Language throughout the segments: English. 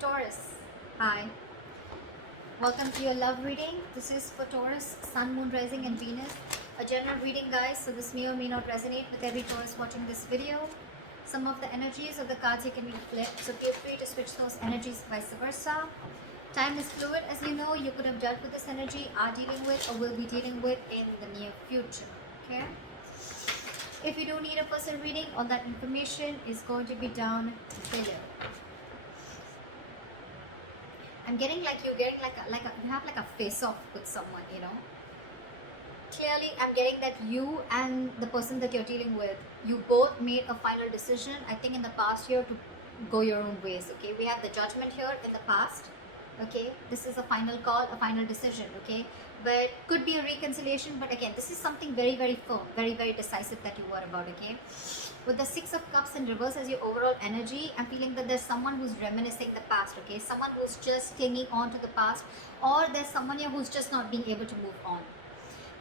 Taurus, hi. Welcome to your love reading. This is for Taurus, Sun, Moon, Rising, and Venus. A general reading, guys, so this may or may not resonate with every Taurus watching this video. Some of the energies of the cards you can read flipped, so feel free to switch those energies, vice versa. Time is fluid, as you know. You could have dealt with this energy, are dealing with, or will be dealing with in the near future. Okay? If you do need a personal reading, all that information is going to be down below. I'm getting like you're getting you have like a face off with someone, you know. Clearly, I'm getting that you and the person that you're dealing with, you both made a final decision, I think, in the past year to go your own ways. Okay, we have the Judgment here in the past. Okay, this is a final call, a final decision. Okay, but could be a reconciliation, but again, this is something very, very firm, very, very decisive that you were about. Okay, with the Six of Cups in reverse as your overall energy, I'm feeling that there's someone who's reminiscing the past. Okay, someone who's just clinging on to the past, or there's someone here who's just not being able to move on.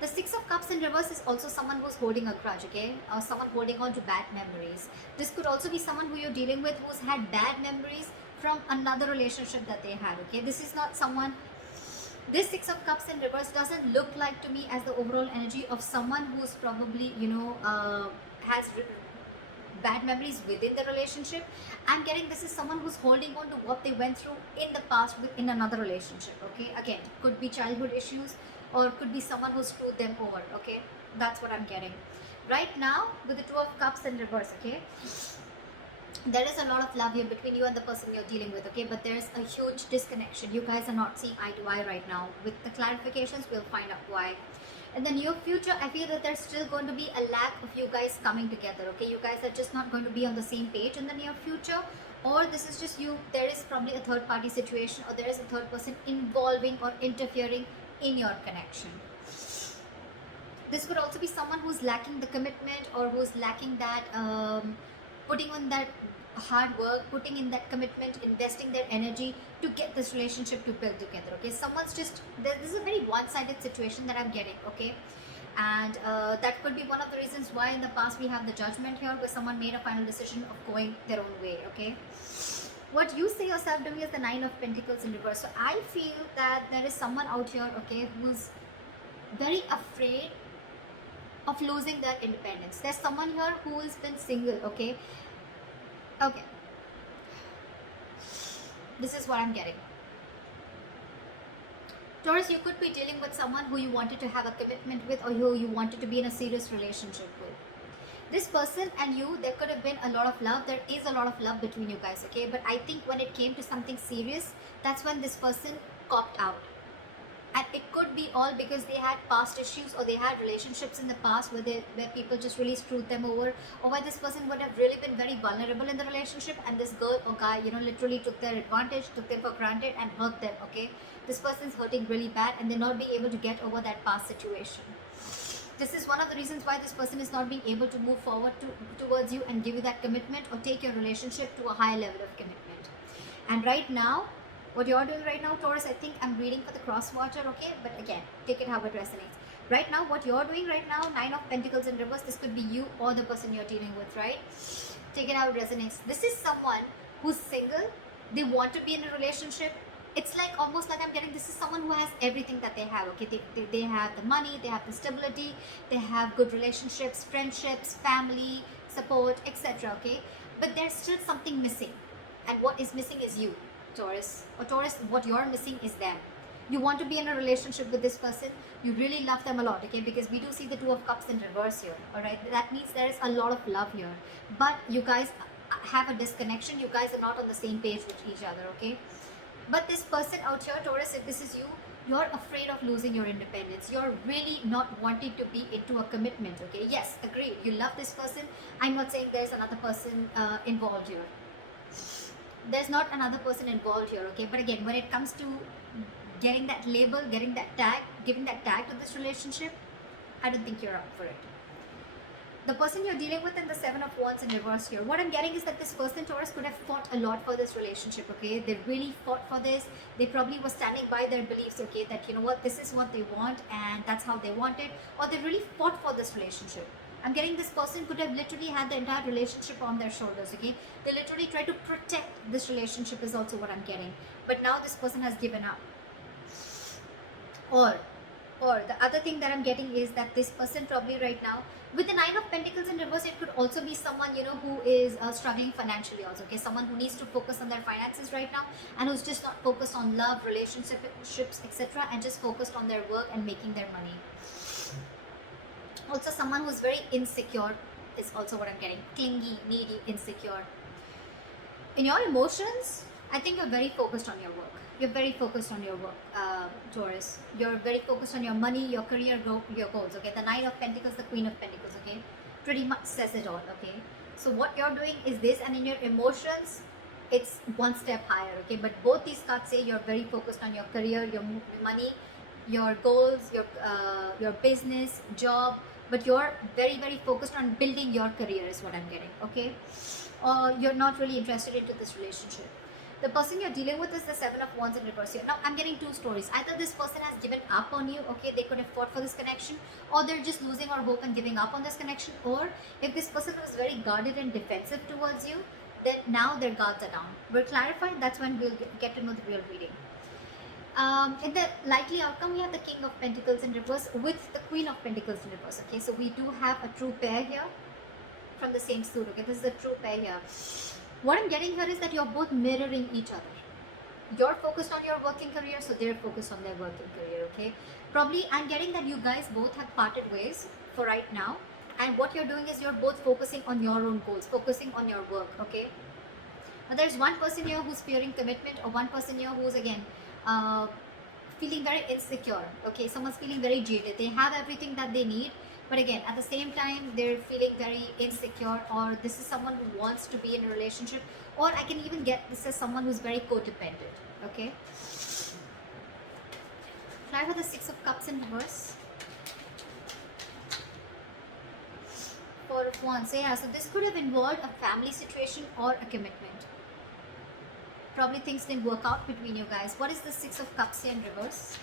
The Six of Cups in reverse is also someone who's holding a grudge, okay? Or someone holding on to bad memories. This could also be someone who you're dealing with who's had bad memories from another relationship that they had, okay? This is not someone... This Six of Cups in reverse doesn't look like to me as the overall energy of someone who's probably, you know, has bad memories within the relationship. I'm getting this is someone who's holding on to what they went through in the past within another relationship, okay? Again, could be childhood issues, or could be someone who screwed them over. Okay, that's what I'm getting right now with the Two of Cups in reverse. Okay, there is a lot of love here between you and the person you're dealing with. Okay, but there's a huge disconnection. You guys are not seeing eye to eye right now. With the clarifications, we'll find out why. In the near future, I feel that there's still going to be a lack of you guys coming together. Okay, you guys are just not going to be on the same page in the near future, or this is just you. There is probably a third party situation, or there is a third person involving or interfering in your connection. This could also be someone who's lacking the commitment, or who's lacking that putting on that hard work, putting in that commitment, investing their energy to get this relationship to build together. Okay, someone's just this is a very one-sided situation that I'm getting. Okay, and that could be one of the reasons why in the past we have the Judgment here, where someone made a final decision of going their own way. Okay, what you say yourself doing is the Nine of Pentacles in reverse. So I feel that there is someone out here, okay, who's very afraid of losing their independence. There's someone here who has been single. Okay, this is what I'm getting. Taurus, you could be dealing with someone who you wanted to have a commitment with, or who you wanted to be in a serious relationship with. This person and you, there could have been a lot of love. There is a lot of love between you guys, okay? But I think when it came to something serious, that's when this person copped out. And it could be all because they had past issues, or they had relationships in the past where people just really screwed them over, or where this person would have really been very vulnerable in the relationship, and this girl or guy, you know, literally took their advantage, took them for granted, and hurt them. Okay, this person's hurting really bad, and they're not being able to get over that past situation. This is one of the reasons why this person is not being able to move forward towards you and give you that commitment, or take your relationship to a higher level of commitment. And right now, what you're doing right now, Taurus, I think I'm reading for the cross watcher, okay? But again, take it how it resonates. Right now, what you're doing right now, Nine of Pentacles in reverse, this could be you or the person you're dealing with, right? Take it how it resonates. This is someone who's single. They want to be in a relationship. It's like almost like I'm getting, this is someone who has everything that they have, okay? They have the money, they have the stability, they have good relationships, friendships, family, support, etc., okay? But there's still something missing. And what is missing is you, Taurus. Or Taurus, what you're missing is them. You want to be in a relationship with this person. You really love them a lot, okay? Because we do see the Two of Cups in reverse here, all right? That means there is a lot of love here. But you guys have a disconnection. You guys are not on the same page with each other, okay? But this person out here, Taurus, if this is you, you're afraid of losing your independence. You're really not wanting to be into a commitment, okay? Yes, agreed. You love this person. I'm not saying there's another person involved here. There's not another person involved here, okay? But again, when it comes to getting that label, getting that tag, giving that tag to this relationship, I don't think you're up for it. The person you're dealing with in the Seven of Wands in reverse here, what I'm getting is that this person, Taurus, could have fought a lot for this relationship, okay? They really fought for this. They probably were standing by their beliefs, okay? That, you know what, this is what they want and that's how they want it. Or they really fought for this relationship. I'm getting this person could have literally had the entire relationship on their shoulders, okay? They literally try to protect this relationship is also what I'm getting. But now this person has given up. Or the other thing that I'm getting is that this person probably right now, with the Nine of Pentacles in reverse, it could also be someone, who is struggling financially also, okay? Someone who needs to focus on their finances right now and who's just not focused on love, relationships, etc. and just focused on their work and making their money. Also, someone who's very insecure is also what I'm getting. Clingy, needy, insecure. In your emotions, I think you're very focused on your work. You're very focused on your work, Taurus. You're very focused on your money, your career, your goals, okay? The Nine of Pentacles, the Queen of Pentacles, okay? Pretty much says it all, okay? So what you're doing is this, and in your emotions, it's one step higher, okay? But both these cards say you're very focused on your career, your money, your goals, your business, job, but you're very, very focused on building your career is what I'm getting, okay? Or you're not really interested into this relationship. The person you're dealing with is the Seven of Wands in reverse here. Now, I'm getting two stories. Either this person has given up on you, okay, they could have fought for this connection, or they're just losing all hope and giving up on this connection, or if this person was very guarded and defensive towards you, then now their guards are down. We'll clarify, that's when we'll get to know the real reading. In the likely outcome, we have the King of Pentacles in reverse with the Queen of Pentacles in reverse, okay, so we do have a true pair here from the same suit, okay, this is a true pair here. What I'm getting here is that you're both mirroring each other. You're focused on your working career, so they're focused on their working career, okay? Probably I'm getting that you guys both have parted ways for right now. And what you're doing is you're both focusing on your own goals, focusing on your work, okay? Now there's one person here who's fearing commitment, or one person here who's again feeling very insecure, okay? Someone's feeling very jaded. They have everything that they need, but again, at the same time, they're feeling very insecure, or this is someone who wants to be in a relationship, or I can even get this as someone who's very codependent, okay? Try for the Six of Cups in reverse. Four of Wands. So yeah, so this could have involved a family situation or a commitment. Probably things didn't work out between you guys. What is the Six of Cups here in reverse?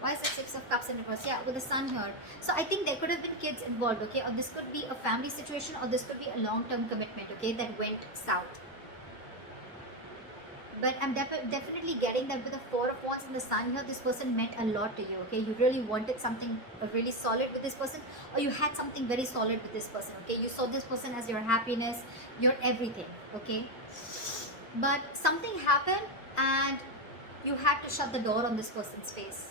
Why is the Six of Cups in reverse? Yeah, with the Sun here. So I think there could have been kids involved, okay? Or this could be a family situation, or this could be a long-term commitment, okay? That went south. But I'm definitely getting that with the Four of Wands and the Sun here, this person meant a lot to you, okay? You really wanted something really solid with this person, or you had something very solid with this person, okay? You saw this person as your happiness, your everything, okay? But something happened and you had to shut the door on this person's face.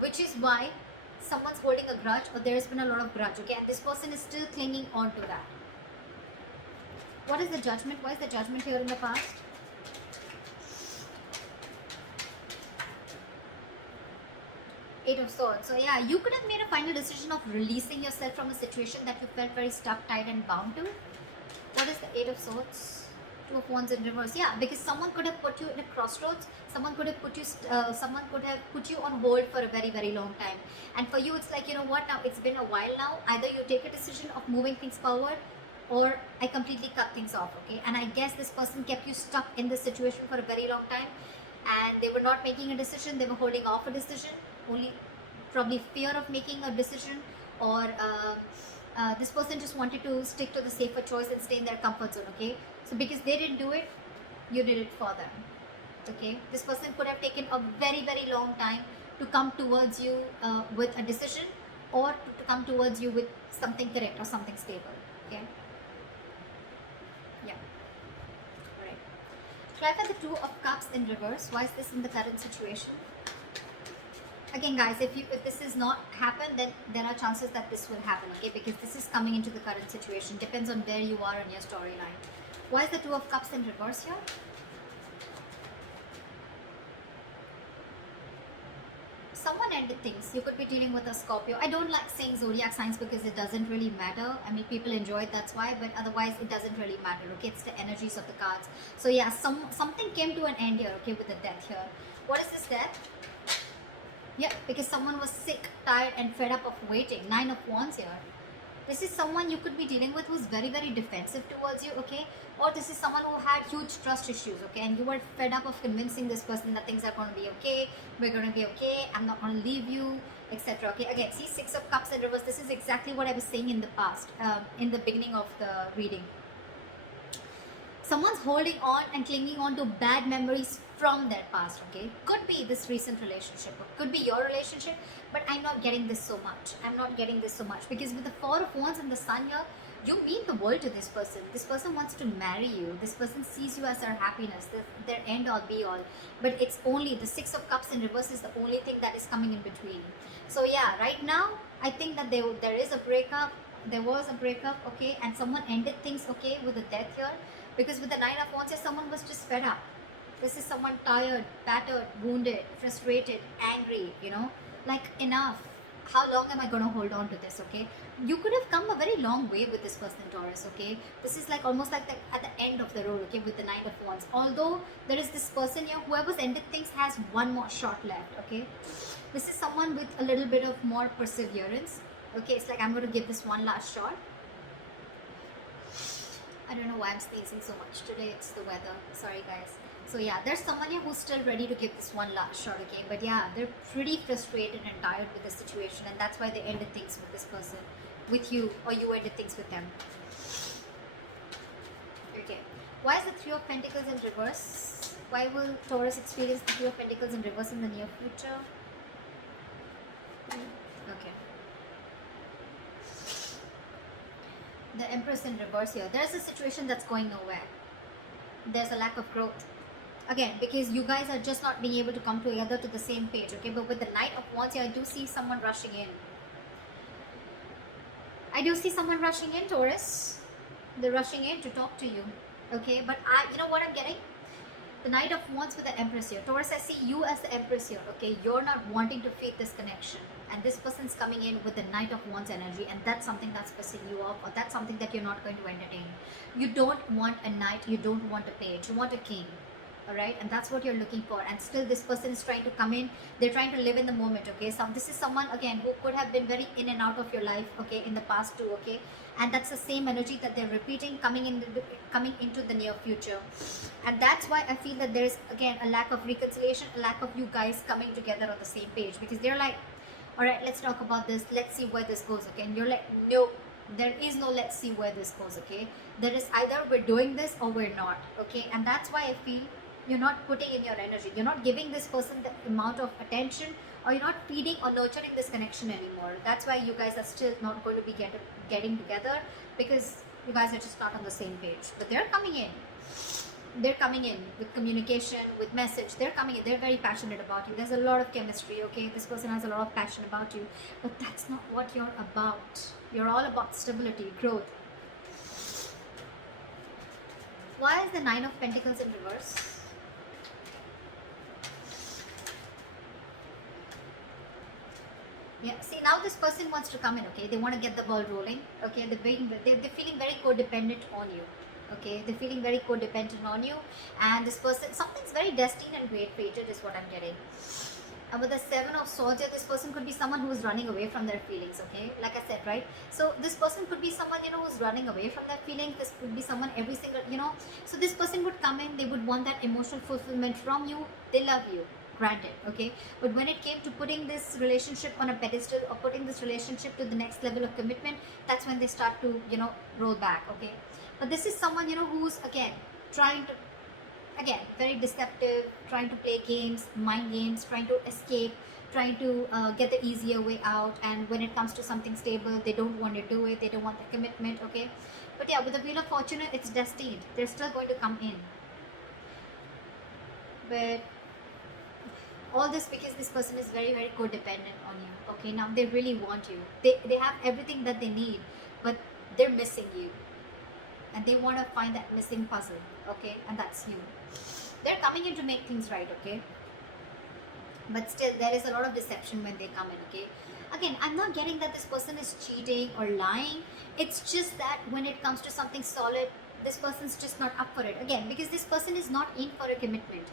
Which is why someone's holding a grudge, or there's been a lot of grudge, okay? And this person is still clinging on to that. What is the Judgment? Why is the Judgment here in the past? Eight of Swords. So yeah, you could have made a final decision of releasing yourself from a situation that you felt very stuck, tied and bound to. What is the Eight of Swords? Two of Wands in reverse. Yeah, because someone could have put you in a crossroads. Someone could have put you on hold for a very, very long time. And for you, it's like, you know what, now it's been a while now. Either you take a decision of moving things forward, or I completely cut things off, okay? And I guess this person kept you stuck in this situation for a very long time, and they were not making a decision. They were holding off a decision, only probably fear of making a decision, or this person just wanted to stick to the safer choice and stay in their comfort zone, okay? So because they didn't do it, you did it for them, okay? This person could have taken a very, very long time to come towards you with a decision, or to come towards you with something correct or something stable, okay? Yeah. All right. Try for the Two of Cups in reverse. Why is this in the current situation? Again, guys, if this is not happened, then there are chances that this will happen, okay? Because this is coming into the current situation. Depends on where you are in your storyline. Why is the Two of Cups in reverse here? Someone ended things. You could be dealing with a Scorpio. I don't like saying zodiac signs because it doesn't really matter. I mean, people enjoy it, that's why. But otherwise, it doesn't really matter, okay? It's the energies of the cards. So yeah, something came to an end here, okay, with the Death here. What is this Death? Yeah, because someone was sick, tired and fed up of waiting. Nine of Wands here. This is someone you could be dealing with who's very, very defensive towards you, okay? Or this is someone who had huge trust issues, okay? And you were fed up of convincing this person that things are going to be okay, we're going to be okay, I'm not going to leave you. etc. Okay, again, see, Six of Cups in reverse. This is exactly what I was saying in the past, in the beginning of the reading. Someone's holding on and clinging on to bad memories from their past. Okay, could be this recent relationship, or could be your relationship, but I'm not getting this so much. I'm not getting this so much because with the Four of Wands and the Sun here, you mean the world to this person. This person wants to marry you. This person sees you as their happiness, their end all be all. But it's only the Six of Cups in reverse is the only thing that is coming in between. So yeah, right now I think that there is a breakup. There was a breakup, okay, and someone ended things, okay, with the death here, because with the Nine of Wands, someone was just fed up. This is someone tired, battered, wounded, frustrated, angry, you know, like enough. How long am I going to hold on to this, okay? You could have come a very long way with this person, Taurus, okay? This is like almost like at the end of the road, okay, with the Knight of Wands. Although there is this person here, whoever's ended things has one more shot left, okay? This is someone with a little bit of more perseverance, okay? It's like, I'm going to give this one last shot. I don't know why I'm sneezing so much today. It's the weather. Sorry, guys. So yeah, there's someone here who's still ready to give this one last shot, okay? But yeah, they're pretty frustrated and tired with the situation, and that's why they ended things with this person, with you, or you ended things with them. Okay. Why is the Three of Pentacles in reverse? Why will Taurus experience the Three of Pentacles in reverse in the near future? Okay. The Empress in reverse here. There's a situation that's going nowhere. There's a lack of growth. Again, because you guys are just not being able to come together to the same page, okay? But with the Knight of Wands here, I do see someone rushing in. I do see someone rushing in, Taurus. They're rushing in to talk to you, okay? But you know what I'm getting? The Knight of Wands with the Empress here. Taurus, I see you as the Empress here, okay? You're not wanting to feed this connection. And this person's coming in with the Knight of Wands energy, and that's something that's pissing you off, or that's something that you're not going to entertain. You don't want a knight, you don't want a page, you want a king. Alright, and that's what you're looking for, and still this person is trying to come in. They're trying to live in the moment, okay? So this is someone, again, who could have been very in and out of your life, okay, in the past too, okay? And that's the same energy that they're repeating, coming into the near future. And that's why I feel that there's, again, a lack of reconciliation, a lack of you guys coming together on the same page, because they're like, alright, let's talk about this, let's see where this goes, okay? And you're like, no, there is no let's see where this goes, okay? There is either we're doing this or we're not, okay? And that's why I feel you're not putting in your energy. You're not giving this person the amount of attention, or you're not feeding or nurturing this connection anymore. That's why you guys are still not going to be getting together, because you guys are just not on the same page. But they're coming in. They're coming in with communication, with message. They're coming in. They're very passionate about you. There's a lot of chemistry, okay? This person has a lot of passion about you. But that's not what you're about. You're all about stability, growth. Why is the Nine of Pentacles in reverse? Yeah, see, now this person wants to come in, okay? They want to get the ball rolling, okay? They're feeling very codependent on you, okay? They're feeling very codependent on you, and this person, something's very destined and great-fated is what I'm getting. And with the Seven of Swords here, this person could be someone who is running away from their feelings, okay? Like I said, right? So this person could be someone, you know, who's running away from their feelings. This could be someone every single, you know. So this person would come in, they would want that emotional fulfillment from you. They love you. Granted, okay, but when it came to putting this relationship on a pedestal, or putting this relationship to the next level of commitment, that's when they start to, you know, roll back, okay? But this is someone, you know, who's, again, trying to, again, very deceptive, trying to play games, mind games, trying to escape, trying to get the easier way out. And when it comes to something stable, they don't want to do it, they don't want the commitment, okay? But yeah, with the Wheel of Fortune, it's destined. They're still going to come in. But all this because this person is very, very codependent on you, okay? Now they really want you. They have everything that they need, but they're missing you, and they want to find that missing puzzle, okay? And that's you. They're coming in to make things right, okay? But still, there is a lot of deception when they come in, okay? Again, I'm not getting that this person is cheating or lying. It's just that when it comes to something solid, this person's just not up for it. Again, because this person is not in for a commitment.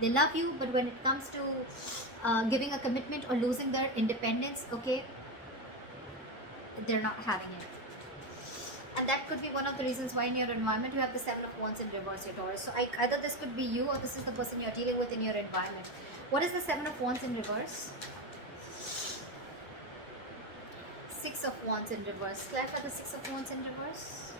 They love you, but when it comes to giving a commitment or losing their independence, okay, they're not having it. And that could be one of the reasons why in your environment you have the Seven of Wands in reverse, your Taurus. So either this could be you, or this is the person you're dealing with in your environment. What is the Seven of Wands in reverse? Six of Wands in reverse. Clarify the Six of Wands in reverse.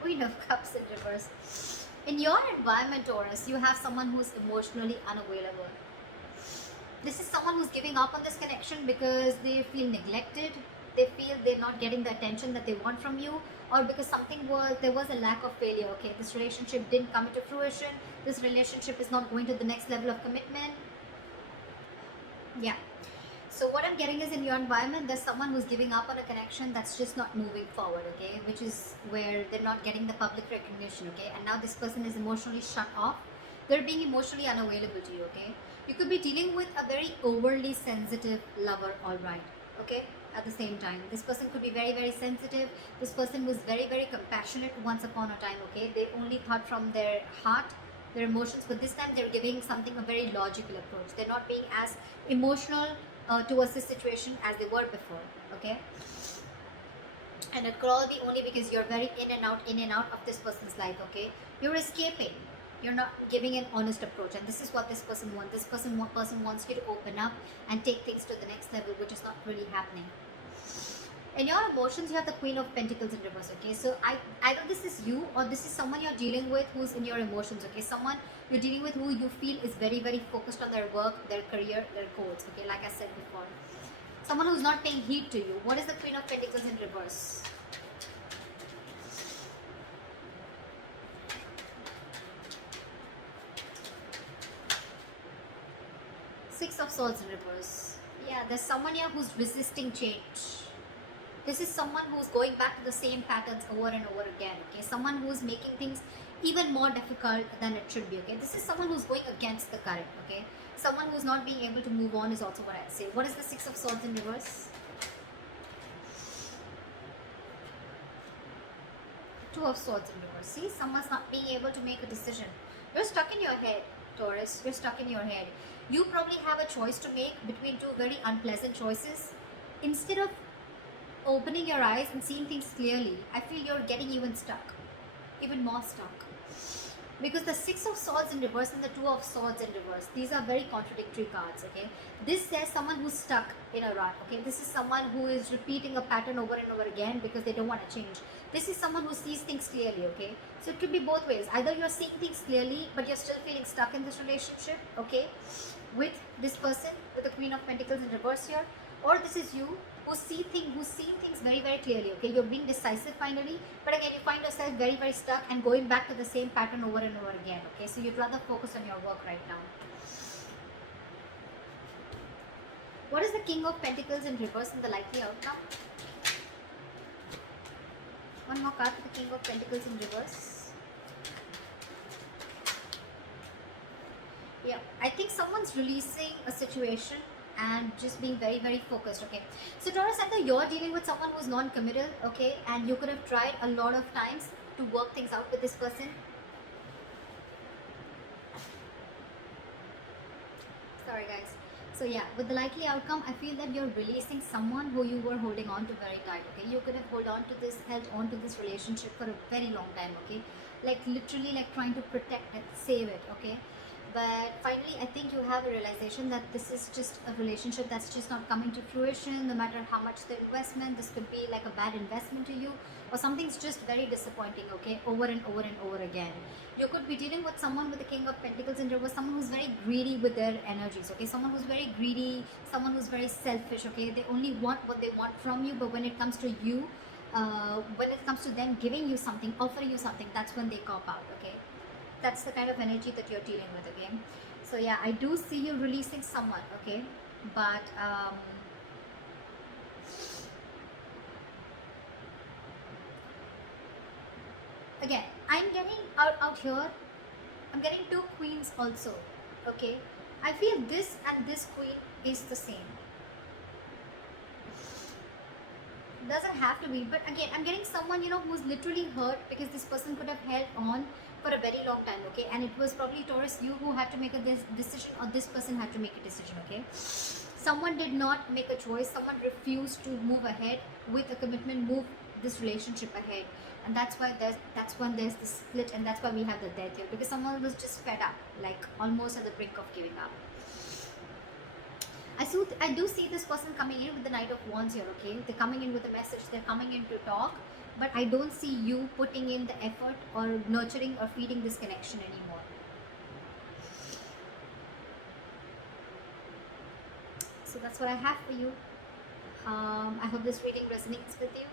Queen of Cups in reverse. In your environment, Taurus, you have someone who's emotionally unavailable. This is someone who's giving up on this connection because they feel neglected. They feel they're not getting the attention that they want from you, or because there was a lack of failure. Okay, this relationship didn't come into fruition. This relationship is not going to the next level of commitment. Yeah. So what I'm getting is, in your environment, there's someone who's giving up on a connection that's just not moving forward, okay? Which is where they're not getting the public recognition, okay? And now this person is emotionally shut off. They're being emotionally unavailable to you, okay? You could be dealing with a very overly sensitive lover, all right, okay? At the same time, this person could be very, very sensitive. This person was very, very compassionate once upon a time, okay? They only thought from their heart, their emotions, but this time they're giving something a very logical approach. They're not being as emotional towards this situation as they were before, okay? And it could all be only because you're very in and out of this person's life, okay? You're escaping. You're not giving an honest approach, and this is what this person wants. This person wants you to open up and take things to the next level, which is not really happening. In your emotions, you have the Queen of Pentacles in reverse, okay? So either this is you, or this is someone you're dealing with who's in your emotions, okay? Someone you're dealing with who you feel is very, very focused on their work, their career, their goals, okay? Like I said before. Someone who's not paying heed to you. What is the Queen of Pentacles in reverse? Six of Swords in reverse. Yeah, there's someone here who's resisting change. This is someone who's going back to the same patterns over and over again, okay? Someone who's making things even more difficult than it should be, okay? This is someone who's going against the current, okay? Someone who's not being able to move on is also what I'd say. What is the Six of Swords in reverse? Two of Swords in reverse. See, someone's not being able to make a decision. You're stuck in your head, Taurus. You're stuck in your head. You probably have a choice to make between two very unpleasant choices. Instead of opening your eyes and seeing things clearly, I feel you're getting even stuck, even more stuck. Because the Six of Swords in reverse and the Two of Swords in reverse, these are very contradictory cards, okay? This says someone who's stuck in a rut, okay? This is someone who is repeating a pattern over and over again because they don't want to change. This is someone who sees things clearly, okay? So it could be both ways. Either you're seeing things clearly, but you're still feeling stuck in this relationship, okay? With this person, with the Queen of Pentacles in reverse here. Or this is you who's seeing things very, very clearly, okay? You're being decisive finally, but again, you find yourself very, very stuck and going back to the same pattern over and over again, okay? So you'd rather focus on your work right now. What is the King of Pentacles in reverse and the likely outcome? One more card for the King of Pentacles in reverse. Yeah, I think someone's releasing a situation and just being very, very focused, okay? So Taurus, either you're dealing with someone who's non-committal, okay? And you could have tried a lot of times to work things out with this person. Sorry guys. So yeah, with the likely outcome, I feel that you're releasing someone who you were holding on to very tight, okay? You could have held on to this relationship for a very long time, okay? Like literally like trying to protect it, save it, okay? But finally, I think you have a realization that this is just a relationship that's just not coming to fruition. No matter how much the investment, this could be like a bad investment to you, or something's just very disappointing, okay, over and over and over again. You could be dealing with someone with the King of Pentacles in reverse, someone who's very greedy with their energies, okay, someone who's very greedy, someone who's very selfish, okay, they only want what they want from you, but when it comes to you, when it comes to them giving you something, offering you something, that's when they cop out, okay. That's the kind of energy that you're dealing with, okay? So yeah, I do see you releasing someone, okay? But again, I'm getting out here, I'm getting two queens also, okay? I feel this and this queen is the same. Doesn't have to be, but again, I'm getting someone, you know, who's literally hurt because this person could have held on for a very long time, okay? And it was probably Taurus, you who had to make a decision, or this person had to make a decision, okay? Someone did not make a choice, someone refused to move ahead with a commitment, move this relationship ahead, and that's when there's the split, and that's why we have the death here, because someone was just fed up, like almost at the brink of giving up. I do see this person coming in with the Knight of Wands here, okay? They're coming in with a message, they're coming in to talk, but I don't see you putting in the effort or nurturing or feeding this connection anymore. So that's what I have for you. I hope this reading resonates with you.